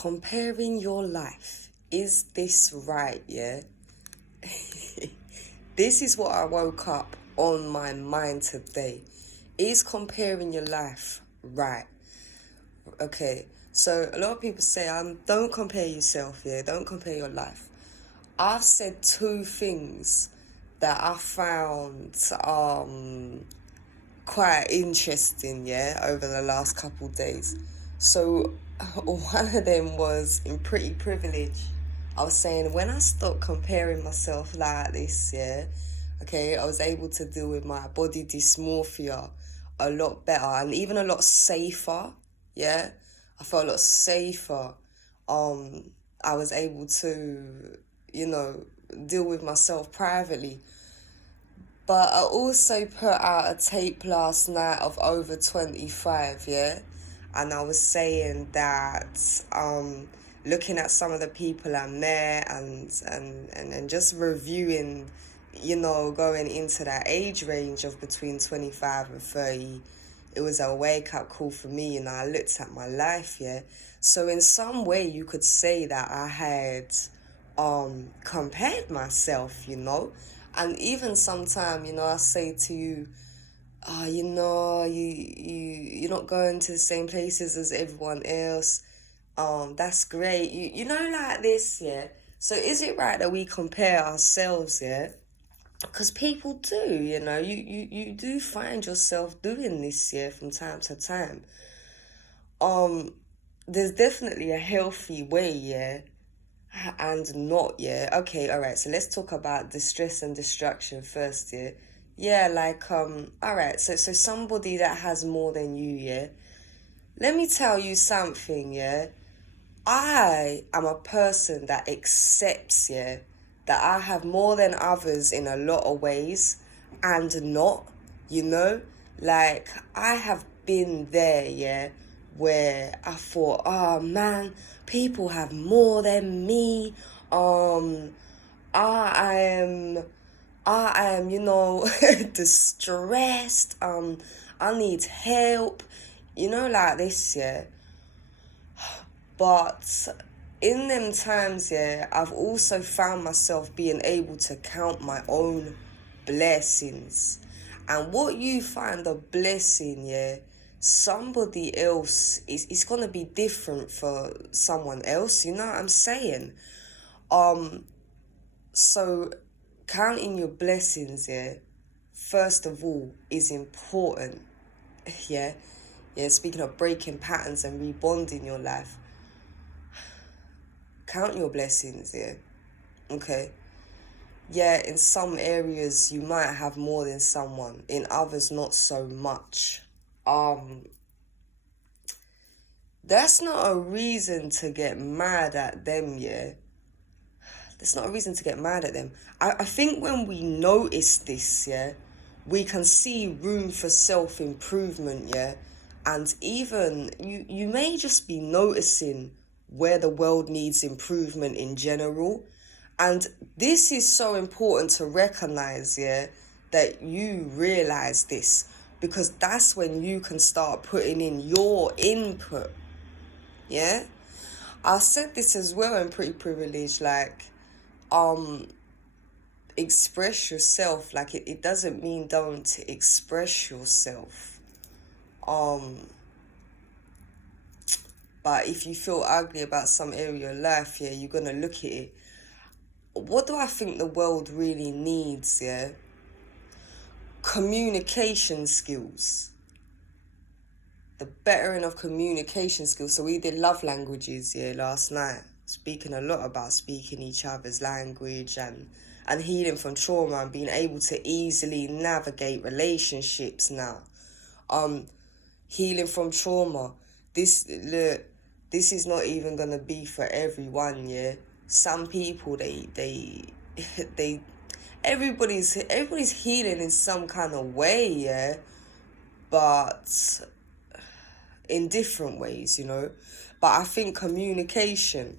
Comparing your life. Is this right, yeah? This is what I woke up on my mind today. Is comparing your life right? Okay, so a lot of people say, don't compare yourself, yeah? Don't compare your life. I've said two things that I found quite interesting, yeah, over the last couple days. So one of them was in Pretty Privilege. I was saying when I stopped comparing myself like this, yeah, okay, I was able to deal with my body dysmorphia a lot better and even a lot safer, yeah. I felt a lot safer. I was able to, deal with myself privately. But I also put out a tape last night of Over 25, yeah? And I was saying that looking at some of the people I met and just reviewing, going into that age range of between 25 and 30, it was a wake-up call for me, and I looked at my life, yeah? So in some way you could say that I had compared myself, and even sometime, I say to you, you're not going to the same places as everyone else. That's great. Like this, yeah. So is it right that we compare ourselves, yeah? Because people do, you do find yourself doing this, yeah, from time to time. There's definitely a healthy way, yeah, and not, yeah. Okay, all right, so let's talk about distress and distraction first, yeah. Yeah, like all right, so somebody that has more than you, yeah. Let me tell you something, yeah. I am a person that accepts, yeah, that I have more than others in a lot of ways and not, like I have been there, yeah, where I thought, oh man, people have more than me. I am, distressed. I need help, like this, yeah. But in them times, yeah, I've also found myself being able to count my own blessings. And what you find a blessing, yeah, somebody else is gonna be different for someone else, you know what I'm saying? So counting your blessings, yeah, first of all, is important. Yeah. Yeah, speaking of breaking patterns and rebonding your life, count your blessings, yeah. Okay. Yeah, in some areas you might have more than someone, in others not so much. That's not a reason to get mad at them, yeah. That's not a reason to get mad at them. I think when we notice this, yeah, we can see room for self-improvement, yeah. And even you may just be noticing where the world needs improvement in general. And this is so important to recognize, yeah, that you realize this, because that's when you can start putting in your input, yeah. I said this as well in Pretty Privilege, like, express yourself. Like, it doesn't mean don't express yourself. But if you feel ugly about some area of life, yeah, you're gonna look at it. What do I think the world really needs, yeah? Communication skills. The bettering of communication skills. So we did love languages, yeah, last night. Speaking a lot about speaking each other's language and healing from trauma and being able to easily navigate relationships now. Healing from trauma. This is not even gonna be for everyone, yeah. Some people they everybody's healing in some kind of way, yeah. But in different ways, But I think communication.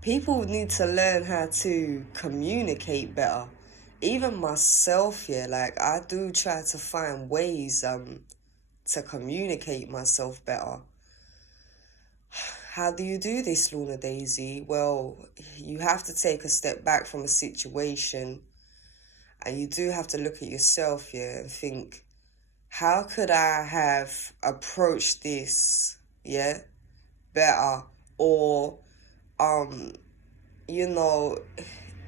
People need to learn how to communicate better. Even myself, yeah, like I do try to find ways to communicate myself better. how do you do this, Lorna Daisy? Well, you have to take a step back from a situation, and you do have to look at yourself, yeah, and think, how could I have approached this, yeah, better? Or, you know,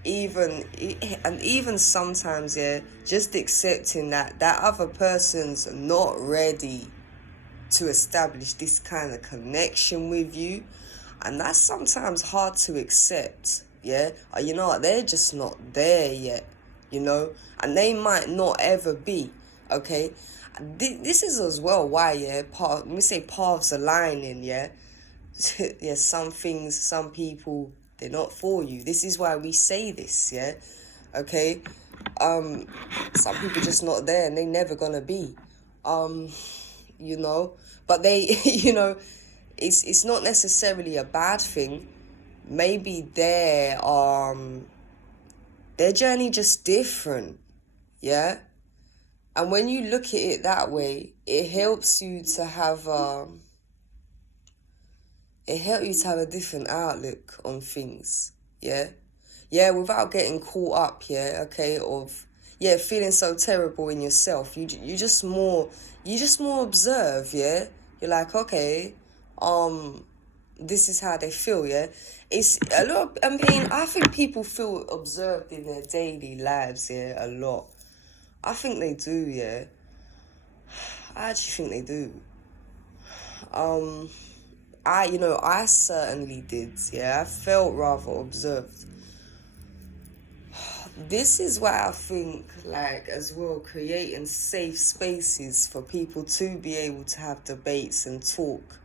even sometimes, yeah, just accepting that that other person's not ready to establish this kind of connection with you, and that's sometimes hard to accept, yeah. Or, you know what, they're just not there yet, you know, and they might not ever be, okay. This is as well why, yeah, when we say paths aligning, yeah, yeah, some things, some people, they're not for you. This is why we say this, yeah, okay. Some people just not there, and they never gonna be, you know, but they you know, it's not necessarily a bad thing. Maybe their journey just different, yeah. And when you look at it that way, it helps you to have a different outlook on things, yeah. Yeah, without getting caught up, yeah, okay, of, yeah, feeling so terrible in yourself. You just more observe, yeah. You're like, okay, this is how they feel, yeah. It's a lot. I mean, I think people feel observed in their daily lives, yeah, a lot. I think they do, yeah. I actually think they do. I certainly did, yeah. I felt rather observed. This is why I think, like, as well, creating safe spaces for people to be able to have debates and talk,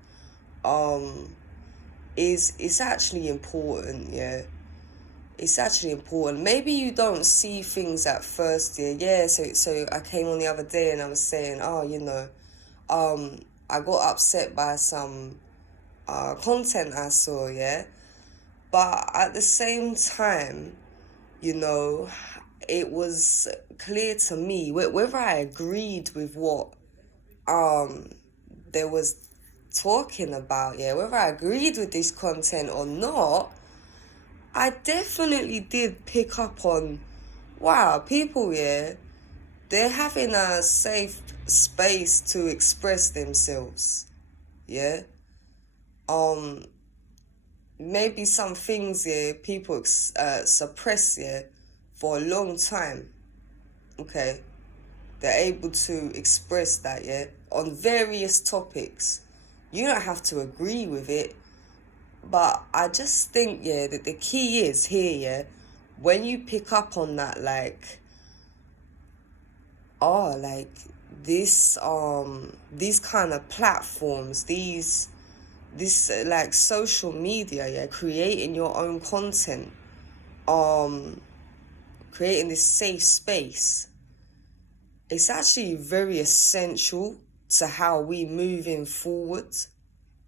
is actually important, yeah. It's actually important. Maybe you don't see things at first, yeah. Yeah, so I came on the other day and I was saying, oh, you know, I got upset by some content I saw, yeah. But at the same time, you know, it was clear to me whether I agreed with what there was talking about, yeah, whether I agreed with this content or not, I definitely did pick up on, wow, people, yeah, they're having a safe space to express themselves, yeah. Maybe some things, yeah, people suppress, yeah, for a long time, okay. They're able to express that, yeah, on various topics. You don't have to agree with it, but I just think, yeah, that the key is here, yeah, when you pick up on that, like, like these kind of platforms, this like social media, yeah, creating your own content, creating this safe space, it's actually very essential to how we moving forward,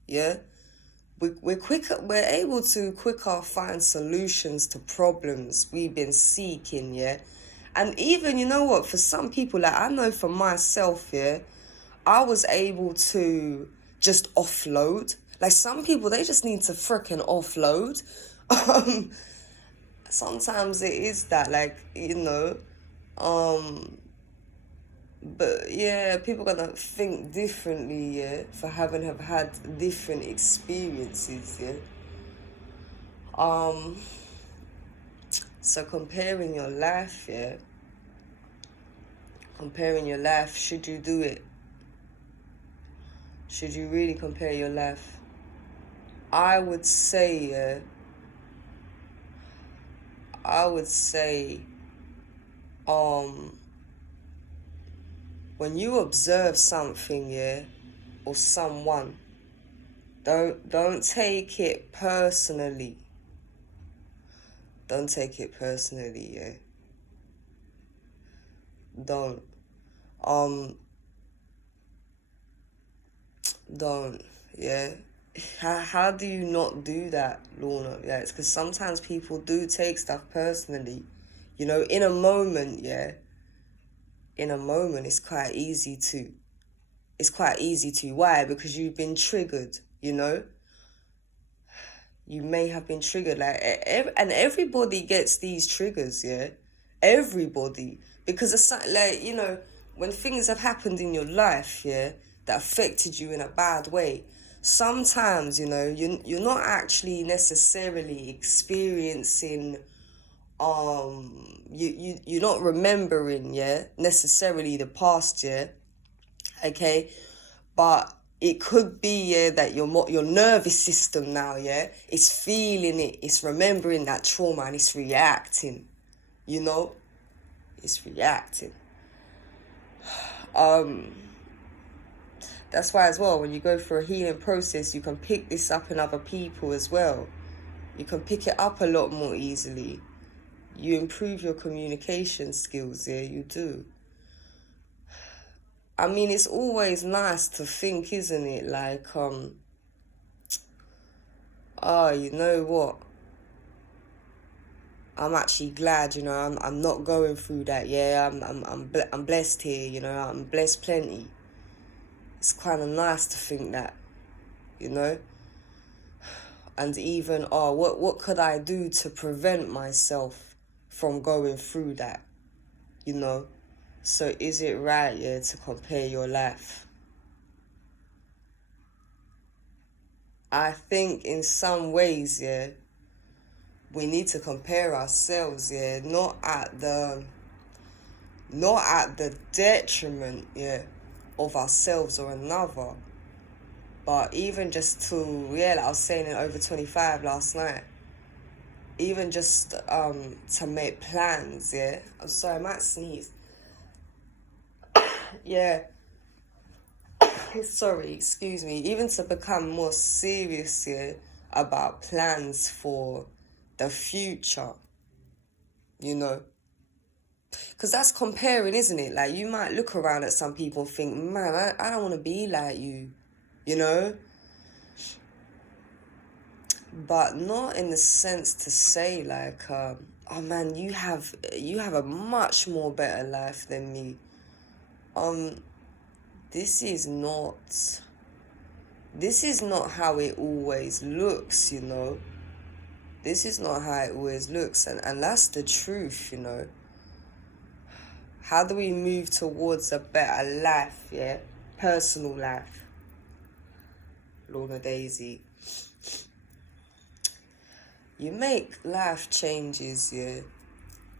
yeah. We're able to quicker find solutions to problems we've been seeking, yeah. And even, you know what, for some people, like, I know for myself, yeah, I was able to just offload. Like, some people, they just need to freaking offload. Sometimes it is that, like, you know, but yeah, people gonna think differently, yeah, for having have had different experiences, yeah. So comparing your life, yeah, should you do it? Should you really compare your life? I would say, yeah, when you observe something, yeah, or someone, don't take it personally. Don't take it personally, yeah. Don't. Don't, yeah. How do you not do that, Lorna? Yeah, it's because sometimes people do take stuff personally. You know, in a moment, yeah. In a moment, it's quite easy to. Why? Because you've been triggered, you know? you may have been triggered. Like, and everybody gets these triggers, yeah? Everybody. Because it's like, you know, when things have happened in your life, yeah, that affected you in a bad way, sometimes, you know, you're not actually necessarily experiencing, you're not remembering, yeah, necessarily the past, yeah, okay? But it could be, yeah, that your nervous system now, yeah, is feeling it, it's remembering that trauma and it's reacting, you know? It's reacting. That's why as well, when you go through a healing process, you can pick this up in other people as well. You can pick it up a lot more easily. You improve your communication skills, yeah, you do. I mean, it's always nice to think, isn't it? Like, you know what? I'm actually glad, you know, I'm not going through that. Yeah, I'm blessed here, you know, I'm blessed plenty. It's kind of nice to think that, you know. And even, what could I do to prevent myself from going through that, you know? So is it right, yeah, to compare your life? I think in some ways, yeah, we need to compare ourselves, yeah, not at the detriment, yeah, of ourselves or another. But even just to, yeah, like I was saying in Over 25 last night, even just to make plans, yeah. I'm sorry, I might sneeze. Yeah. Sorry, excuse me. Even to become more serious, yeah, about plans for the future, you know. Because that's comparing, isn't it? Like, you might look around at some people and think, man, I don't want to be like you know? But not in the sense to say, like, oh man, you have a much more better life than me. This is not how it always looks, you know. This is not how it always looks, and that's the truth, you know. How do we move towards a better life, yeah? Personal life. Lorna Daisy. You make life changes, yeah,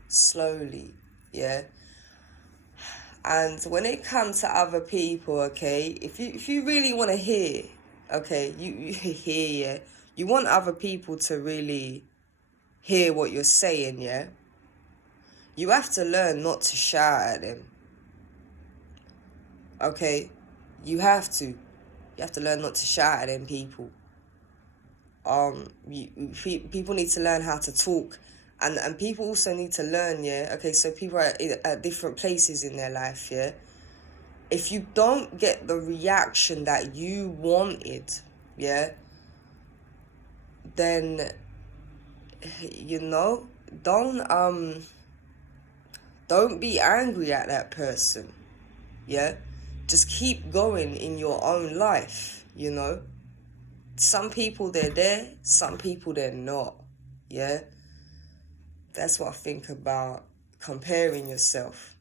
slowly, yeah. And when it comes to other people, okay, if you really want to hear, okay, you hear, yeah, you want other people to really hear what you're saying, yeah, you have to learn not to shout at them, okay? You have to learn not to shout at them people. People need to learn how to talk, and people also need to learn, yeah, okay, so people are at different places in their life, yeah. If you don't get the reaction that you wanted, yeah, then, you know, don't be angry at that person, yeah. Just keep going in your own life, you know. Some people, they're there, some people, they're not, yeah. That's what I think about comparing yourself.